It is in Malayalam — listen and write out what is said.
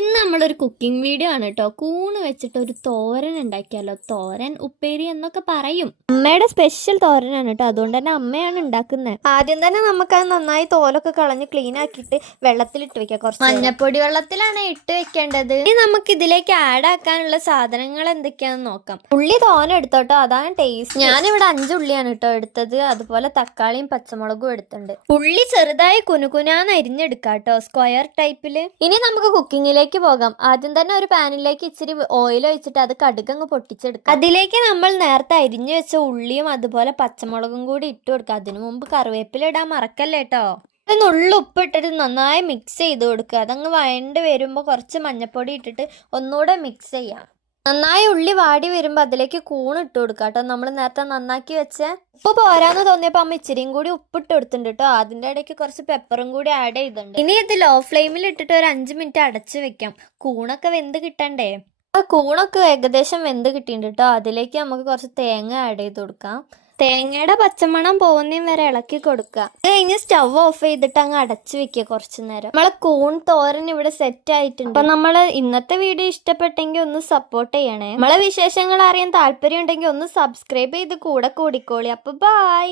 ഇന്ന് നമ്മളൊരു കുക്കിംഗ് വീഡിയോ ആണ് കേട്ടോ. കൂണ് വെച്ചിട്ട് ഒരു തോരൻ ഉണ്ടാക്കിയാലോ. തോരൻ ഉപ്പേരി എന്നൊക്കെ പറയും. അമ്മയുടെ സ്പെഷ്യൽ തോരനാണ് കേട്ടോ, അതുകൊണ്ട് തന്നെ അമ്മയാണ് ഉണ്ടാക്കുന്നത്. ആദ്യം തന്നെ നമുക്കത് നന്നായി തോലൊക്കെ കളഞ്ഞ് ക്ലീൻ ആക്കിയിട്ട് വെള്ളത്തിലിട്ട് വെക്കാം. കുറച്ച് മഞ്ഞപ്പൊടി വെള്ളത്തിലാണ് ഇട്ട് വെക്കേണ്ടത്. ഇനി നമുക്ക് ഇതിലേക്ക് ആഡ് ആക്കാനുള്ള സാധനങ്ങൾ എന്തൊക്കെയാണെന്ന് നോക്കാം. ഉള്ളി തോന എടുത്തോട്ടോ, അതാണ് ടേസ്റ്റ്. ഞാനിവിടെ 5 ഉള്ളിയാണ് കേട്ടോ എടുത്തത്. അതുപോലെ തക്കാളിയും പച്ചമുളകും എടുത്തിട്ടുണ്ട്. ഉള്ളി ചെറുതായി കുനുകുനാന്ന് അരിഞ്ഞെടുക്കാം കേട്ടോ, സ്ക്വയർ ടൈപ്പില്. ഇനി നമുക്ക് കുക്കിങ്ങിലേക്ക് പോകാം. ആദ്യം തന്നെ ഒരു പാനിലേക്ക് ഇച്ചിരി ഓയിൽ ഒഴിച്ചിട്ട് അത് കടുകങ്ങ് പൊട്ടിച്ചെടുക്കാം. അതിലേക്ക് നമ്മൾ നേരത്തെ അരിഞ്ഞു വെച്ച ഉള്ളിയും അതുപോലെ പച്ചമുളകും കൂടി ഇട്ട് കൊടുക്കുക. അതിനു മുമ്പ് കറിവേപ്പില ഇടാൻ മറക്കല്ലേ കേട്ടോ. നുള്ളു ഉപ്പിട്ടിട്ട് നന്നായി മിക്സ് ചെയ്ത് കൊടുക്കുക. അതങ്ങ് വഴണ്ട് വരുമ്പോൾ കുറച്ച് മഞ്ഞപ്പൊടി ഇട്ടിട്ട് ഒന്നുകൂടെ മിക്സ് ചെയ്യാം. നന്നായി ഉള്ളി വാടി വരുമ്പോൾ അതിലേക്ക് കൂണ് ഇട്ട് കൊടുക്കുക കേട്ടോ. നമ്മൾ നേരത്തെ നന്നാക്കി വെച്ച ഉപ്പ് പോരാന്ന് തോന്നിയപ്പോൾ അമ്മ ഇച്ചിരിയും കൂടി ഉപ്പിട്ട് കൊടുത്തിട്ടുണ്ട് കേട്ടോ. അതിൻ്റെ ഇടയ്ക്ക് കുറച്ച് പെപ്പറും കൂടി ആഡ് ചെയ്തിട്ടുണ്ട്. ഇനി ഇത് ലോ ഫ്ലെയിമിൽ ഇട്ടിട്ട് ഒരു 5 മിനിറ്റ് അടച്ചു വെക്കാം. കൂണൊക്കെ വെന്ത് കിട്ടണ്ടേ. കൂണൊക്കെ ഏകദേശം വെന്ത് കിട്ടിയിട്ടുണ്ട് കേട്ടോ. അതിലേക്ക് നമുക്ക് കുറച്ച് തേങ്ങ ആഡ് ചെയ്ത് കൊടുക്കാം. തേങ്ങയുടെ പച്ചമണം പോകുന്നതും വരെ ഇളക്കി കൊടുക്കുക. അത് കഴിഞ്ഞ് സ്റ്റവ് ഓഫ് ചെയ്തിട്ട് അങ്ങ് അടച്ചു വെക്കുക കുറച്ചു നേരം. നമ്മളെ കൂൺ തോരൻ ഇവിടെ സെറ്റ് ആയിട്ടുണ്ട്. അപ്പൊ നമ്മള് ഇന്നത്തെ വീഡിയോ ഇഷ്ടപ്പെട്ടെങ്കിൽ ഒന്ന് സപ്പോർട്ട് ചെയ്യണേ. നമ്മളെ വിശേഷങ്ങൾ അറിയാൻ താല്പര്യം ഉണ്ടെങ്കിൽ ഒന്ന് സബ്സ്ക്രൈബ് ചെയ്ത് കൂടെ കൂടിക്കോളി. അപ്പൊ ബൈ.